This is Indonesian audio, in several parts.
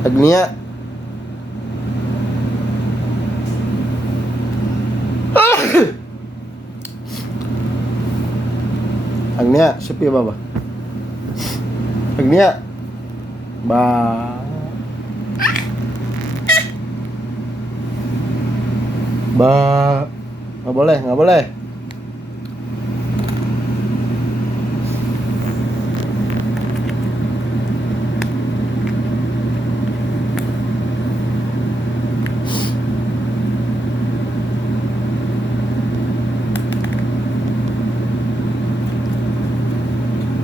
Agnia. Agnia, sepi baba. Agnia. Ba. Ba. Nggak boleh, nggak boleh.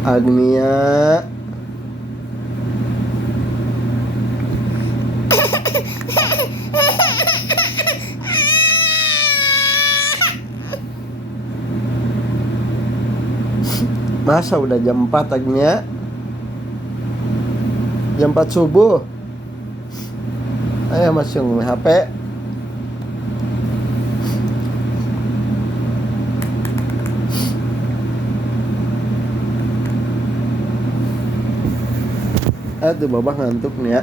Agnia. Masa udah jam 4 Agnia? Jam 4 subuh. Ayo masih ngomong HP. Aduh babah ngantuk nih ya.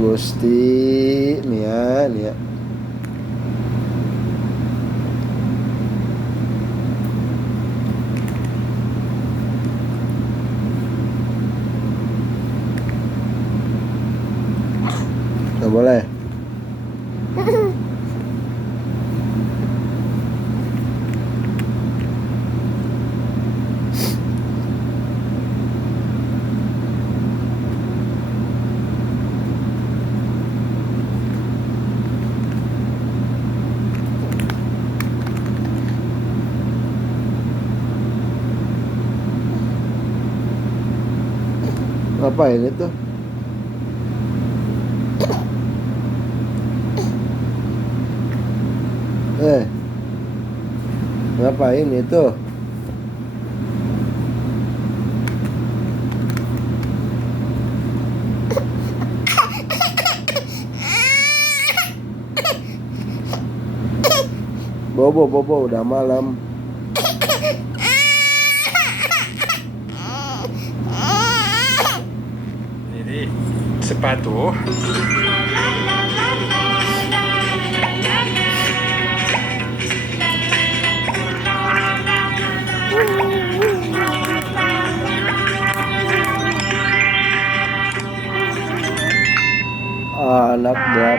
Gusti nih ya. Nggak boleh. Ngapain itu? Ngapain itu? Bobo udah malam. Jadi sepatu. Anak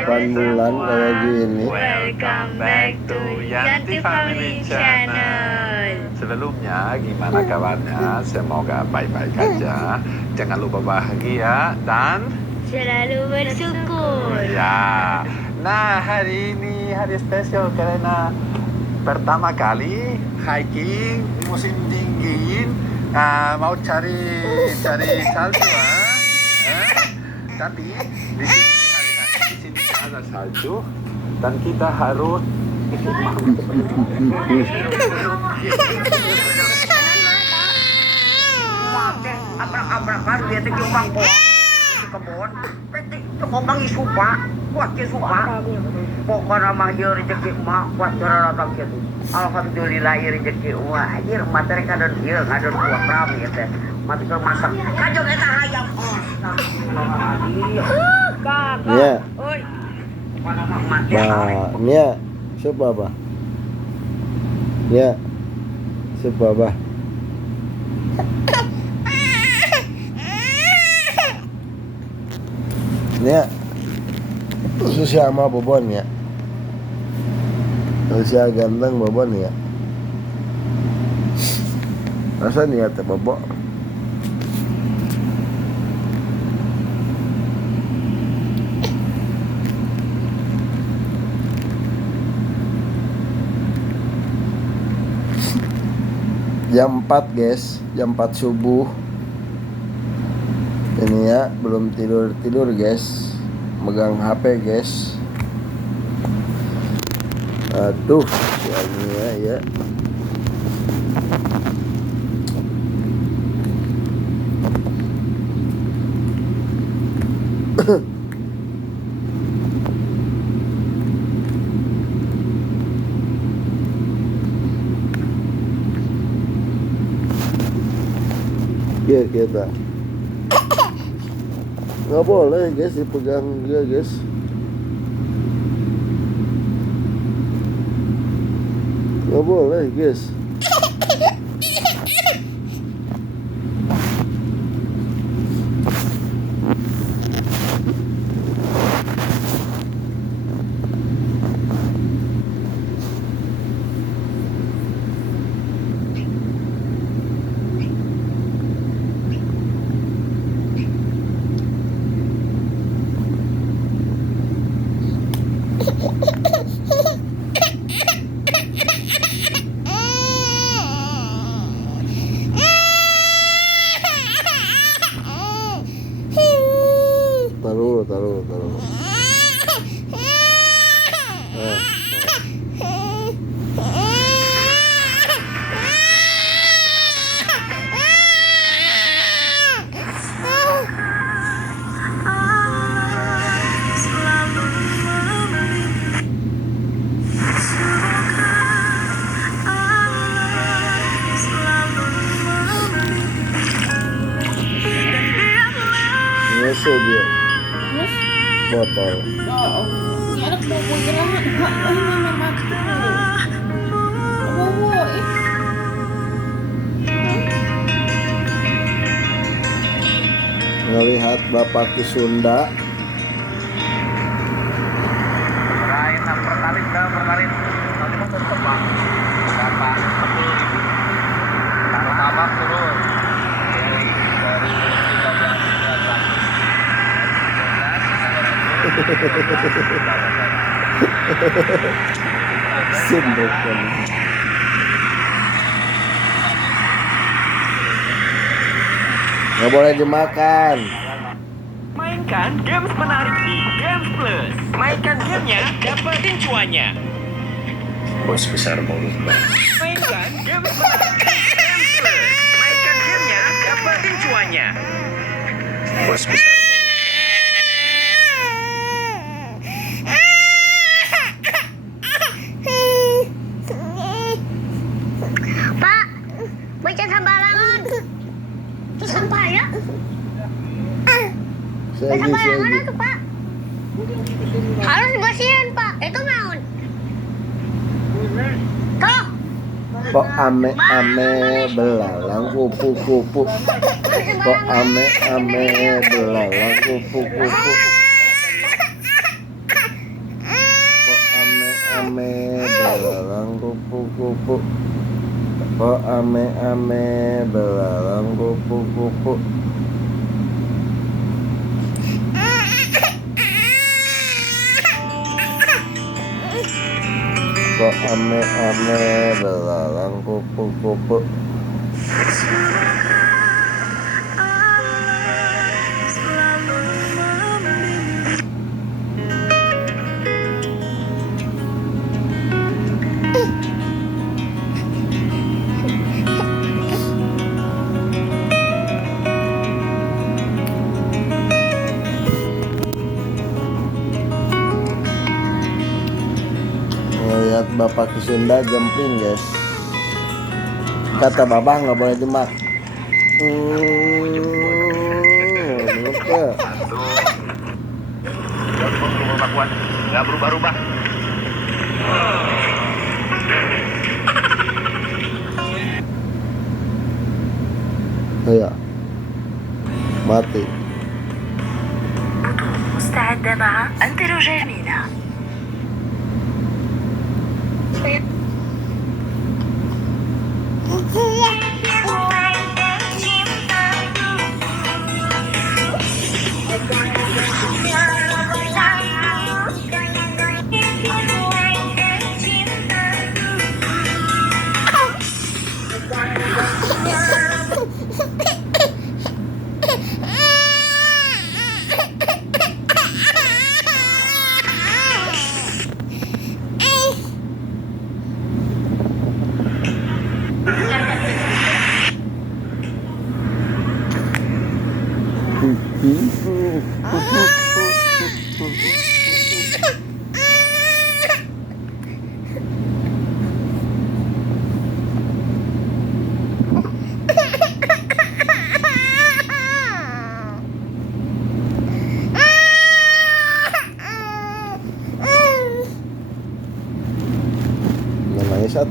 8 bulan kayak gini. Welcome back to Yanti Family Channel. Sebelumnya gimana kabarnya? Semoga baik-baik aja. Jangan lupa bahagia dan selalu bersyukur. ya. Nah, hari ini hari spesial karena pertama kali hiking di musim dingin. Mau cari salju tapi di sini ada salju dan kita harus abrak-abrakan dia teh jombang kok kebon petik jombang isupa kuat ke supa pokoknya mah ieu rezeki mah kuat datang kitu alhamdulillah ieu rezeki wah anjir materi kadon ieu ngadon kuat rami teh mati ke masak kajong eta hayam kakak Iya. oi mana mah mati Nah, Nia, sup apa? Nia, sup apa? Nia, usia sama Bobon ya. Usia ganteng Bobon ya. Masa Nia teh Bobo? Jam 4 guys, jam 4 subuh. Ini ya, belum tidur guys. Megang HP guys. Aduh, ya. Ya kita nggak boleh guys dipegang juga guys. Nggak boleh guys. Taruh. Ngeso dia botol. Ini anak bawa gerahan. Ini memang bawa. Ngelihat Bapak ke Sunda. Lain pertalin. Nanti mau tetep Pak. Berapa? 10.000. Tanah tabak turun. Dari 13 Sunduk kan. Nggak boleh dimakan. Mainkan games menarik di Games Plus. Mainkan gamenya, dapatin cuannya. Bos besar mulut Bang. Mainkan games menarik di Games Plus. Mainkan gamenya, dapatin cuannya. Bos besar mulut. Pak, baca sembarangan. Itu sampah ya? Saya Sembarangan itu Pak. Harus dibersihin Pak. Itu naon? Tuh. Kok ame belalang kupu-kupu. Kok ame belalang kupu-kupu. Kok ame belalang kupu-kupu. Kok ame belalang kupu-kupu. Kok ame belalang kupu-kupu. Ngeliat Bapak ke Sunda jempling guys. Kata Bapak nggak boleh dimak. Lupa. Nggak berubah-ubah. Iya. Mati. مستعدة مع أنترو جميلة.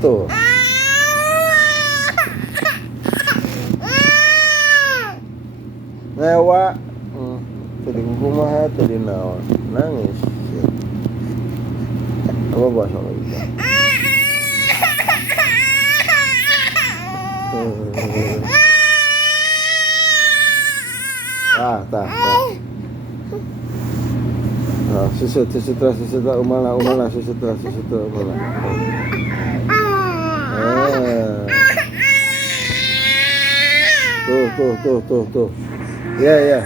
tuh. Ngewa. Tadi kumaha tadi naon. Nangis. Apa bahasa lagi? Tah. Nah, susu terus umala susu terus umala. Tuh. Ya.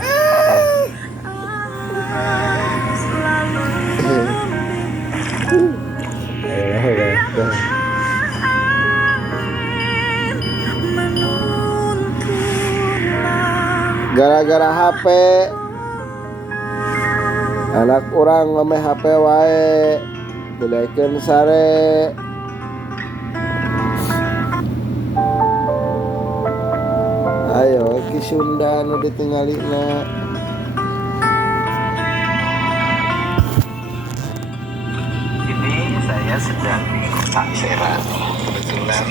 Gara-gara HP anak orang ngome HP wae dilekeun sare. Ayo ki Sunda nu ditinggalina. Ini saya sedang di kota Serang. Kebetulan